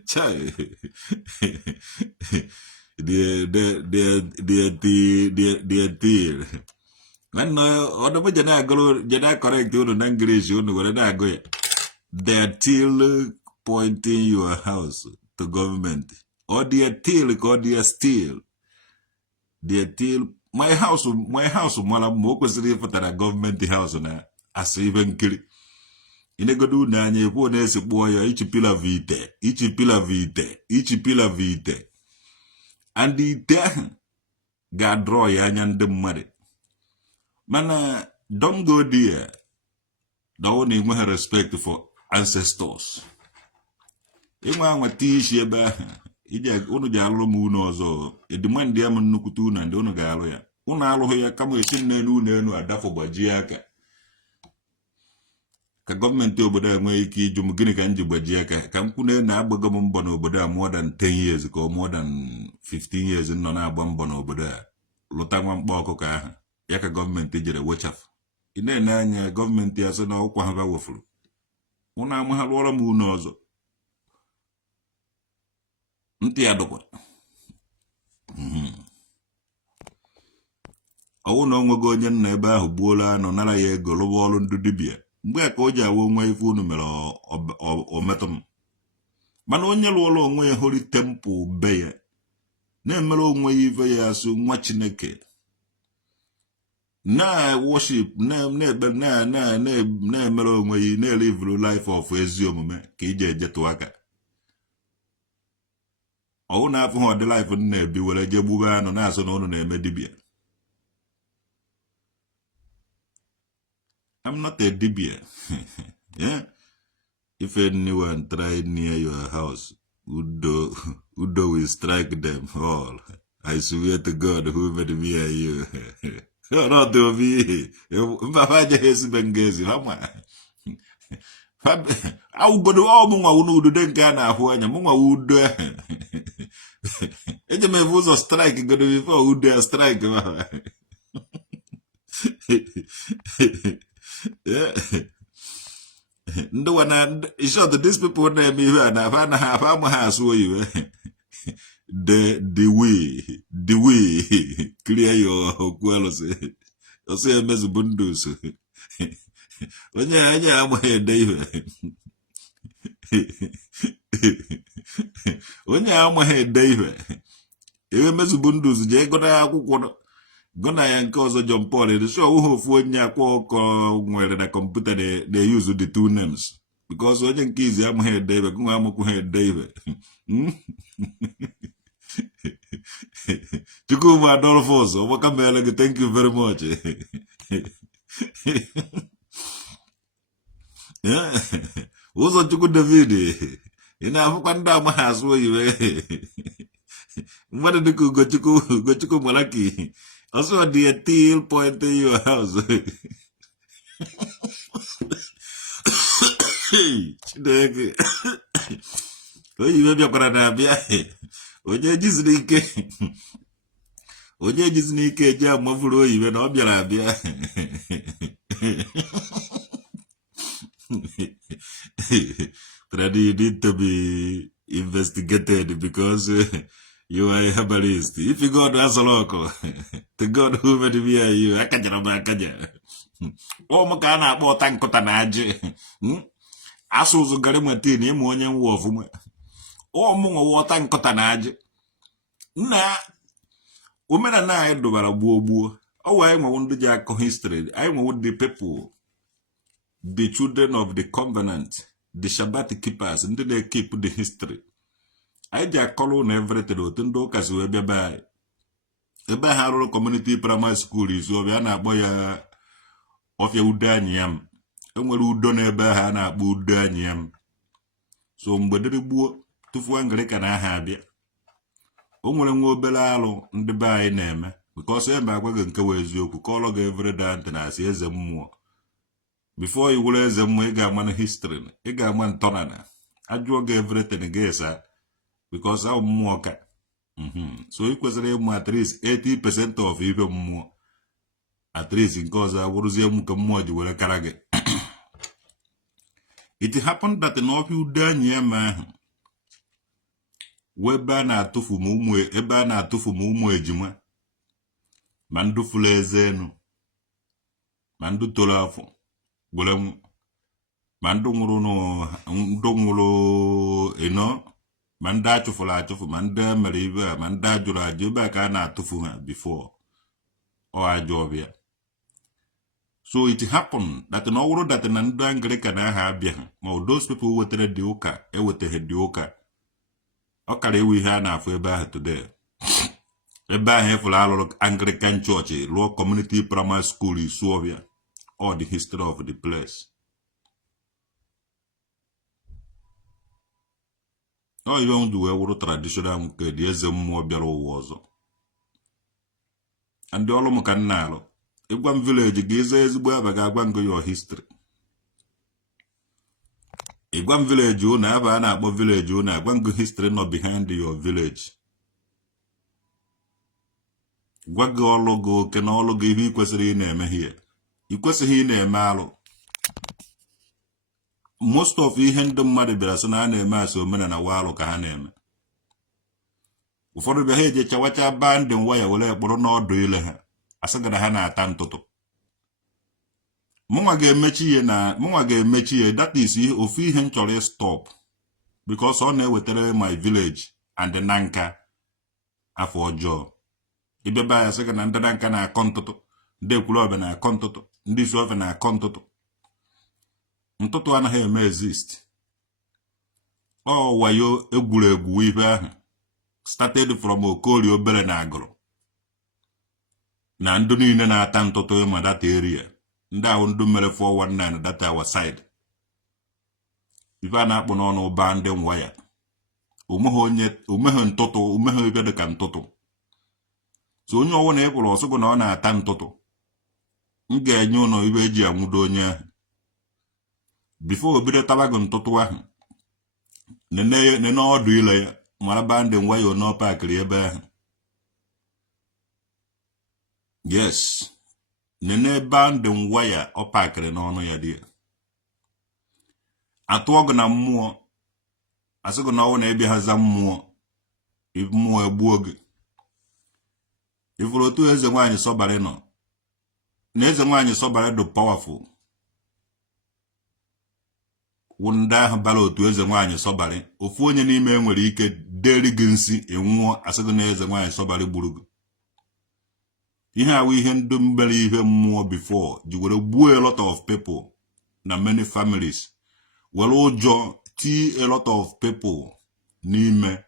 chai ọdụm jena correct unu na English unu were na-agụ ya they're still pointing your house to government or they're still ka ọ dị still they're still my house mara mma o kwesịrị ịpụtara gọọmenti house na asị ibe nkiri inegodo unu anya ekwu na-esi kpụọ ya ichi pila vite and ite ahụ ga-adrọ ya anya ndị mmadụ mana don't go there na ọ na-enwe ha respect for ancestors ịnwe anweta isi ebe ahụ unu ji alụ m unu ọzọ edimandị ya m nnukwute unu ndị unu ga-alụ ya unu alụghị ya kama esi n'elu unu adafọ gbajie aka ka gọọmenti obodo a nwee ike ịjụ m gịnị ka m ji gbajie aka ka m kwune na-agbago m mbọ n'obodo a more than 10 years ka ọ more than 15 years nọ na-agba mbọ n'obodo a lụta nwa mkpa ọkụkọ ahụ ya ka gọọmenti jere wechafụ ị na-ene anya gọọmenti ya sị na ọkwa ha wefuru unu amaghalụọrọ m unu ọzọ ntị ya dụkwa ọwụ na onwego onye nna ebe ahụ gbuola anụ nara ya ego lụwa ọrụ ndị dibịa mgbe ka o ji awụ onwe ife unu mere ometụ m mana onye lụọla onwe ya hori tempụl be ya na-emere onwe ya ife ya asụ nwa Chineke na worship na-emere onwe ya na-elivru life of ezi omume ka ije ejetụ aka ọwụ na afọ ha ọdị life na-ebi were je gbube anụ na-asụ na unu na-eme dibịa I'm not a dibia. Yeah. If anyone try near your house, Udo will strike them all. I swear to God, whoever me are you. Not to me. Mbafaja hesi bengezi. Hama. Au godo au munga unudu denka na afuanya. Munga udo. Eje mevuzo strike godo before udo strike. Yeah. No one is sure that these people name me and I've has you. The way clear your quellos. You say Miss Bundus. When I'm here, David. When I'm here, David. You Miss Bundus, Jacob. Gonna ya nke ọzọ John Paul the show ofu onye akwa ọkọ nwere na computer they use the two names because onye nke izi amụ ha David gwa amụkwu ha David Chukwu Adolphus Owakamele thank you very much ụzọ Chukwu David ị na-afụkwa ndị ama ha asụ oyiwe mmadụ dịka Ugochukwu Malaki also the tail point in your house. Oh, you may be a paranabia. Oje Disney, Jam Mavuro, even Obiarabia. You need to be investigated because you are a herbalist. If you go to Asoloko, to God who made me are you, I can't remember. Oh, Makana, or Tankotanaje. Asos Garimatini, Monian Wolf. Oh, Mungo, Tankotanaje. Na, women and I do a boo. Oh, I want the Jack history. I want the people, the children of the covenant, the Shabbat keepers, and they keep the history. I just call on everything to do because we be by a Baharo community primary school is over an boy of your Udanium. And we don't ever have a Budanium. So, Mbadri Boo to Fuang and I have it. Only more Belalo and the by name because I'm back with you could call every dant and I see them more. Before you will as them, I man history, I got man tonana. I drug everything again, sir. Because I'm more. So it was at least 80% of even more. At least because I was a more with a carage. It happened that an of you done ye man. Webana tufu mumwe, ebana tufu mumwe jima. Mandu fulezeno. Mandu tolafo. Golem. Mandu muruno, eno. Manda chufula chufu, manda mariva, manda jura juba kana tufu before. or Ajobia. So it happened that in all that an Anglican Ahabia, those people who were the Oka, with the Oka. Okay, we had now for about today. A bad for Anglican church, low community primary school in Slovia, or the history of the place. Oh, you don't do a traditional the more was. And the Olomokan Nalo. If one village is where your history. If one village you never an village you never one history not behind your village. What go logo can all give you question name here. You question he name malo. Most of you hand the muddy brasana name as a man and a while of a name. Before the behavior chawacha band and wire will let no drill her. I said that Hannah tanto. Mwage mechi that is if he eventually stop because on there with my village and the Nanka after Joe. If you buy a second and the Nanka na contoto, de club na contoto, this over na contoto. Ntoto ana he may exist. Oh, why you egule guiva started from Okolio Berenagro. Nanduni na tantoto in that area. Nda undu mere 419 that our side. If I not on no band them wire. Umehon toto, umeho de can toto. So no one able also go on a tan toto. Nge no ibeji amudonya. Before we be the tabagon toto. Ne no driller, Maraband and wire no pack liebe. Yes. Nene band and wire or packer and on your dear. At Wagana more, as a go now, maybe has a more, if more a boog. If you two as a wine is so bareno, Nez a wine is so barado powerful. Wouldn't die ballow to as a wine is so barren, or for any man will eat daily ginsy and more as a go as a wine so barry burg. Here we don't believe him more before. You would have a lot of people, na many families. Well, old John, a lot of people. Nime,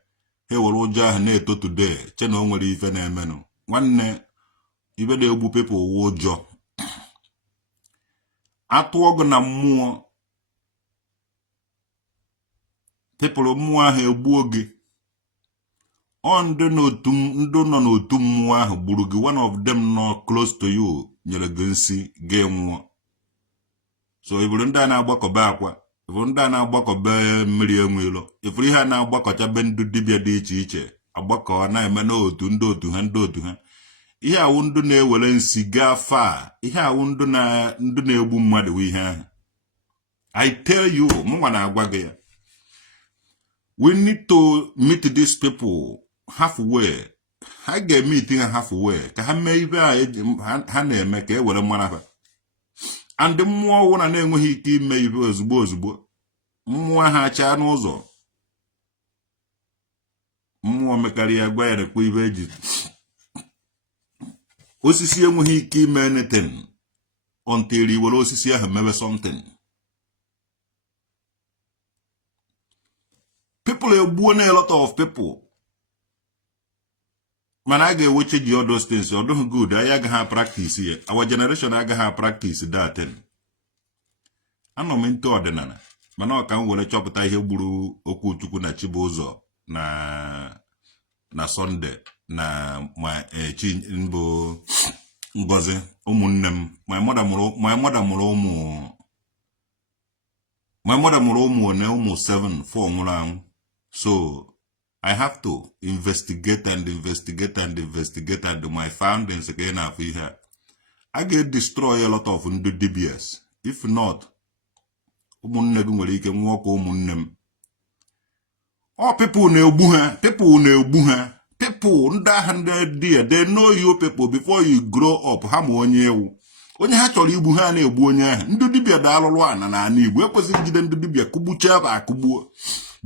he will old John to today. Cheno only even a menu. One even the old people old John. At na more people more he boogie. On the no tum one of them not close to you, Nyelegensi, game. So if you don't know about if you don't know about million willow, if we had now bako chaben do dibia diche, a bako and I mano to hando to her. Here I won't do ne well and cigar far. Here I won't do ne boom mad we have. I tell you, Mwana Wagaya. We need to meet these people halfway. I get meeting halfway. Can maybe I make a well one. And the more one name he maybe was bozbo. More hacha nozo. More mekaria by the quiver. Osisia he key anything until he will also see maybe something. People are born a lot of people. Man, I get watching all those things. You're doing good. I have practice here. Our generation, I have practice that thing. I'm not meant to order. Man, I can't go to chop tie here, Buru, Okuko na Chibozo, na Sunday, na my chinbo Ngoze, Omunem. My mother Moromo, ne almost 7, 4 morang. So I have to investigate and my findings again after here. I get destroy a lot of DBS. If not, we can walk home. Oh, people know buha, people dear, they know you people before you grow up. Onye ha chọrọ igbu ha na-egbu onye ahụ ndị dibia daalụrụ ana na ana Igbo ekwesịghị jide ndị dibia kugbucha ba akugbuo.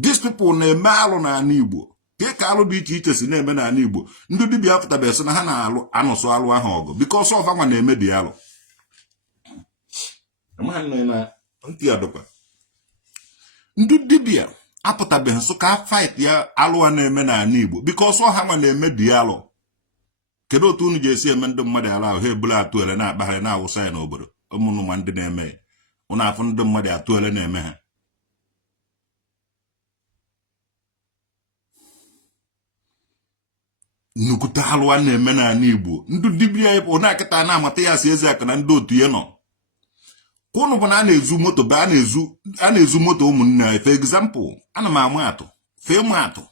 These people na-eme alụ na ana Igbo ke ka alụ dị iche iche si na-eme na Igbo ndị dibịa apụtabeghị sị na ha na-alụ anụsụ alụ ahụ ọgụ because of anwa na-eme dị alụ ndị dibịa apụtabeghị nsọ ka fight ya alụ a na-eme na Igbo because ọ ha nwa na-eme dị alụ. Kedu otu unu ga-esi eme ndị mmadụ alụ ahụ ha ebula atụ ele na-akpagharị na-awụsa ya n'obodo ụmụnụ ma ndị na-eme ụnụ afụ ndị mmadụ atụ ele na-eme ha nnukwute alụ a na-eme na Igbo ndị dibịa ịpụ na-akịta na-amata ya si eze aka na ndị otu ya nọ kwụnụ bụ na a na-ezu moto bụ a na-ezu moto ụmụnne for example ana m ama atụ fee m atụ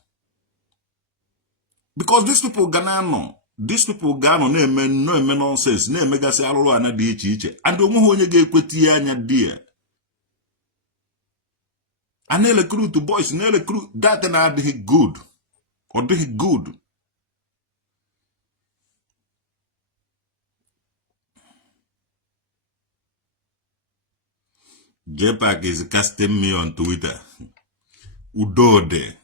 because these people ga-anọ na-eme nonsense na-emegasị alụrụ ana dị iche iche and onwe ha onye ga-ekweta ihe anya dị ya a na-recruit boys na-recruit that na-adịghị good ọ dịghị good. JPAC is casting me on Twitter. Udode.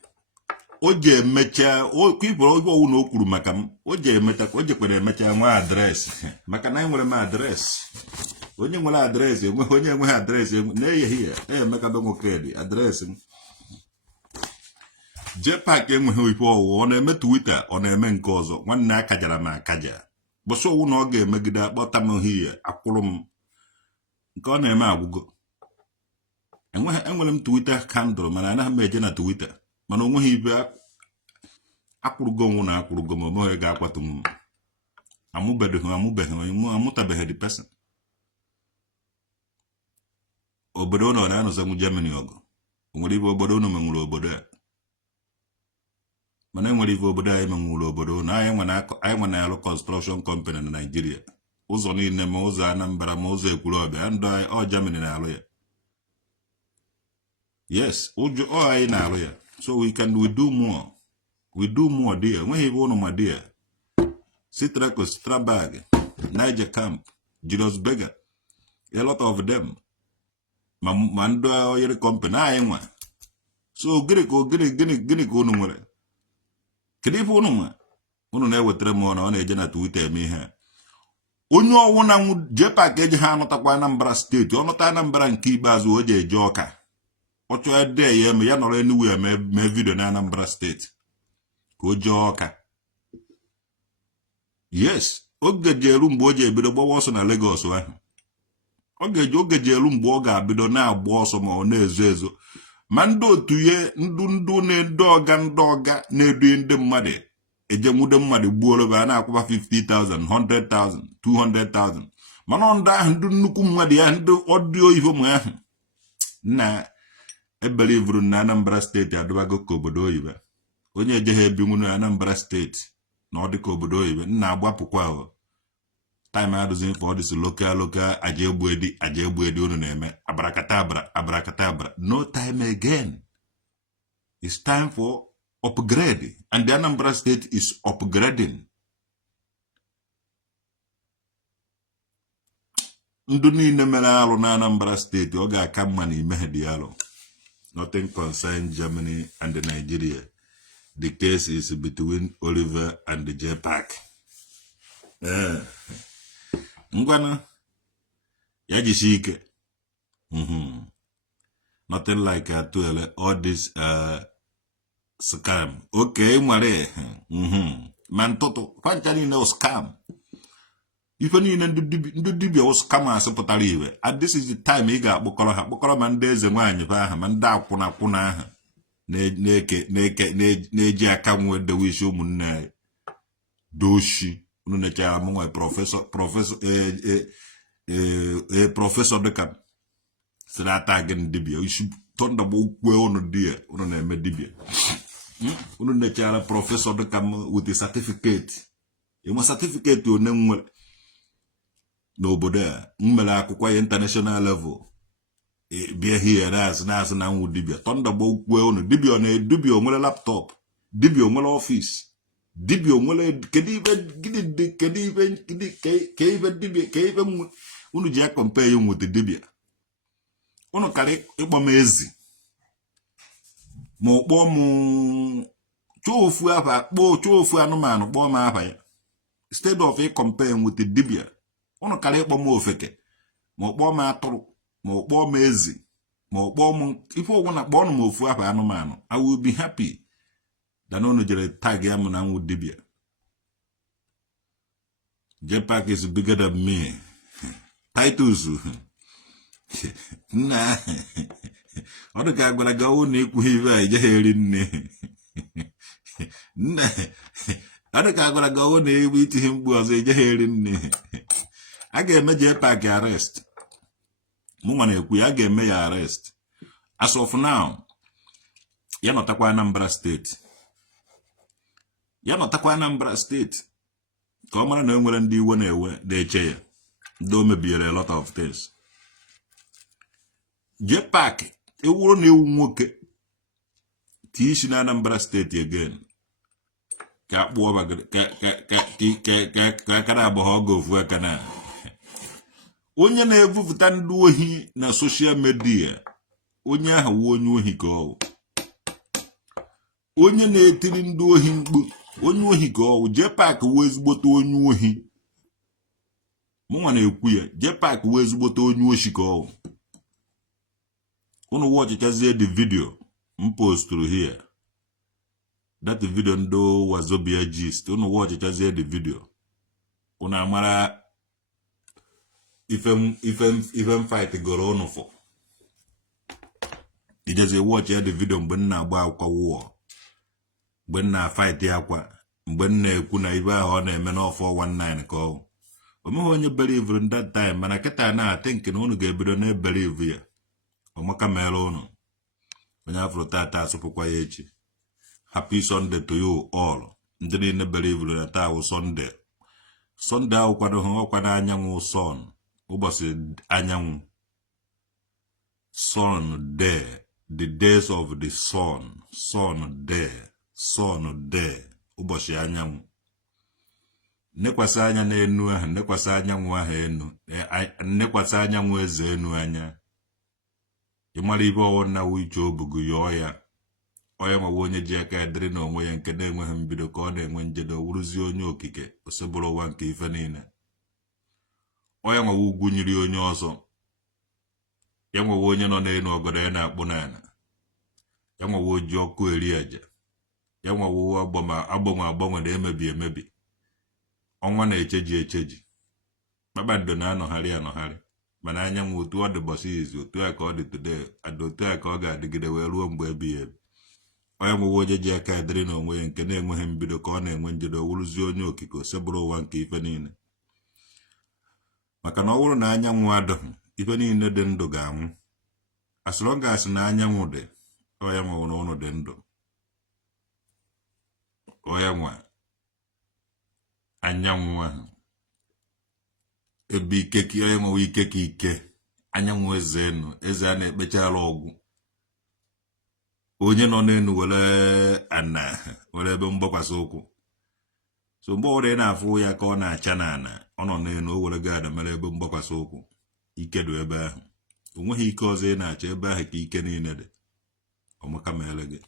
Oje emecha people owo na okwuru maka m oje emecha ka oje kwere emecha nwa address maka na enwere m address onye nwere address onye enwe address na ehihie emeka be nwoke dị address m JPAC enweghị ife ọwụ ọ na-eme Twitter ọ na-eme nke ọzọ nwanne akajara m akaja bụsọ ọwụ na ọ ga-emegide akpọta m hie akwụrụ m nke ọ na-eme agwụgo enwere m Twitter handle mana anaghị m eje na Twitter mana onweghị ibe akwụrụgo nwụ na akwụrụgo ma onweghị ga-akwatu m amụtabeghị the person obodo nọ na-anụza m Germany ọgụ onwere ibe obodo unu menwuru obodo a mana enwere ibe obodo anyị menwuru obodo na anyị nwe na-alụ construction company na Nigeria ụzọ niile ma ụzọ Anambra ma ụzọ Ekwulọbịa ndụ anyị ọ Germany na-alụ ya. Yes, all I know, so we do more. We do more there. When he won my dear, Citracus, Strabag, Niger Camp, Julius Beggar, a lot of them. Mando your company, I am one. So Greco, Greco, no more. Cadifo, one never tremor on a general to tell me here. Unyo one would JPAC edge not a Anambra state, or not Anambra and Kibas would a joker. Ocho ade ya me ya nọrọ anywhere me video na Anambra State ko joka. Yes, oge jeru mgbe o je ebido gbawa ọsọ na Lagos ahụ. Oge jeru mgbe ọ ga-abido na-agba ọsọ ma ọ na-ezo ezo. Ma ndị otu ye ndu na-edo ọga na-edu ndị mmadụ ejemude mmadụ gbuoro ba na-akwụba 50,000, 100,000, 200,000. Mana ndị ahụ ndị nnukwu mmadụ ya ndị ọdịo ife ma ahụ na I believe na Anambra State adubago ka obodo oyibo onye eje ha ebinwu na Anambra State na ọ dị ka obodo oyibo nna agbapụkwa ahụ time adụzi for this local aje egbu edi unu na-eme abrakatabra no time again. It's time for upgrade and the Anambra State is upgrading. Ndụ niile mere alụ na Anambra State ọ ga-aka mma na ime ha dị alụ. Nothing concerns Germany and Nigeria. The case is between Oliver and the JPAC. Ngwana yajishike. Nothing like all this scam. Okay, mware. Man toto panchani no scam. Even in the dibia was scam as a potalive. And this is the time he got Bokora Mandes and Wanya Manda Puna Neja come with the wish moon doshi Unacha Moy professor the camp. Strata again dibia. You should turn the book well on dear on a medibia. Unacha professor the camp with the certificate. You must certificate to name n'obodo a mmele akwụkwọ ya international level bịa here na nwu dibia tọndagbo ukwe unu dibia na dibia nwere laptop dibia nwere office dibia nwere kedu ibe dibia unu ji compare you with dibia unu karị ịkpọ m ezi ma ọkpọ m chofu afa kpo chofu anụmanụ kpọọ m afa ya instead of compare with the dibia unu kara ịkpọ m ofeke ma kpọọ m atụrụ ma kpọọ m ezi ma kpọọ m ife ọgwụ na kpọọ m ofu afa anụmanụ. I will be happy than unu jere tag ya m na nwu dibia. Jetpack is bigger than me. Titus nah ọ dị ka agwara gị ọwụ na ikwu ibe a ije eri nne ọ dị ka agwara gị ọwụ na egbu itighi mgbu ọzọ ije eri nne. A ga-eme Jetpack arrest. Mụ nwa na-ekwu ya, a ga-eme ya arrest. As of now, ya nọtakwa Anambra steeti. Ya nọtakwa Anambra steeti ka ọ mara na enwere ndị iwe na-ewe na-eche ya, ndị o mebiere a lot of things. Jetpack ewuru na ewu nwoke ti isi na Anambra steeti again ka akpụọ ka akara agbagha oge ofu aka na onye na-ebupụta ndị ohi na social media. Onye ahụ wu onye ohi ka ọ onye na-etiri ndị ohi mkpu, onye ohi ka ọ. Jetpack wu ezigbote onye ohi. Mụ nwa na-ekwu ya, Jetpack wu ezigbote onye oshi ka ọ. Unu watchazie the video m posturu here, that video ndo Wazobia gist. Unu watchazie the video, unu amara ifem fight goro unu for. Ijeze watch ya the video mgbe nna agba akwa war, mgbe nna fight ya akwa, mgbe nna ekwu na ibe ahụ ọ na-eme na 419 ka ọ. Omeghị onye believe in that time, mana kịta na think na unu ga-ebido na believe ya. Omaka mere unu. Onye afro tata asụpụkwa ya echi. Happy Sunday to you all. Ndị niile believe na taa wụ Sunday. Sunday ahụ kwado ha ọkwa na anyanwụ sun. Ụbọchị anyanwụ. Sun day. The days of the sun. Sun day. Sun day. Ụbọchị anyanwụ. Nekwasị anya n'enu ahụ. Nekwasị anyanwụ ahụ enu. Nekwasị anyanwụ eze enu anya. Ịmara ibe ọwụ na wiche obugu yọọ ya. Onye ma onye ji aka ediri na onwe ya nke na-enweghị mbido ka ọ na-enwe njedo wuruzie onye okike osebụrụ ụwa nke ife niile. Onye ma ugwu nyiri onye ọzọ. Ya nwewe onye nọ n'elu ọgọdọ ya na-akpụ n'ala. Ya nwewe oji ọkụ eri aja. Ya nwewe agbanwe na-emebi emebi. Ọnwa na-echeji echeji. Kpakpando na-anọgharị. Mana anyanwụ otu ọ dị bọsị izu, otu a ka ọ dị today, otu a ka ọ ga-adịgide wee ruo mgbe ebighị ebi. Onye mụwe onye ji aka ediri na onwe ya nke na-enweghị mbido ka ọ na-enwe njedo wuruzie onye okike osebụrụ ụwa nke ife niile. Maka na ọ bụrụ na anyanwụ adịghị, ife niile dị ndụ ga-anwụ. As long as na anyanwụ dị, onye nwe na ụnụ dị ndụ. Onye nwe anyanwụ ahụ ebe ike ka onye nwe ike ka ike. Anyanwụ eze enu, eze a na-ekpechara ọgwụ. Onye nọ n'enu were ebe mgbakwasị ụkwụ. So mgbe ọrụ na-afụ ya ka ọ na-acha n'ana, ọ nọ n'enu o were gada mere ebe mgbakwasị ụkwụ. Ike dị ebe ahụ. O nweghị ike ọzọ ị na-acha ebe ahụ ka ike niile dị. Ọmaka mere gị.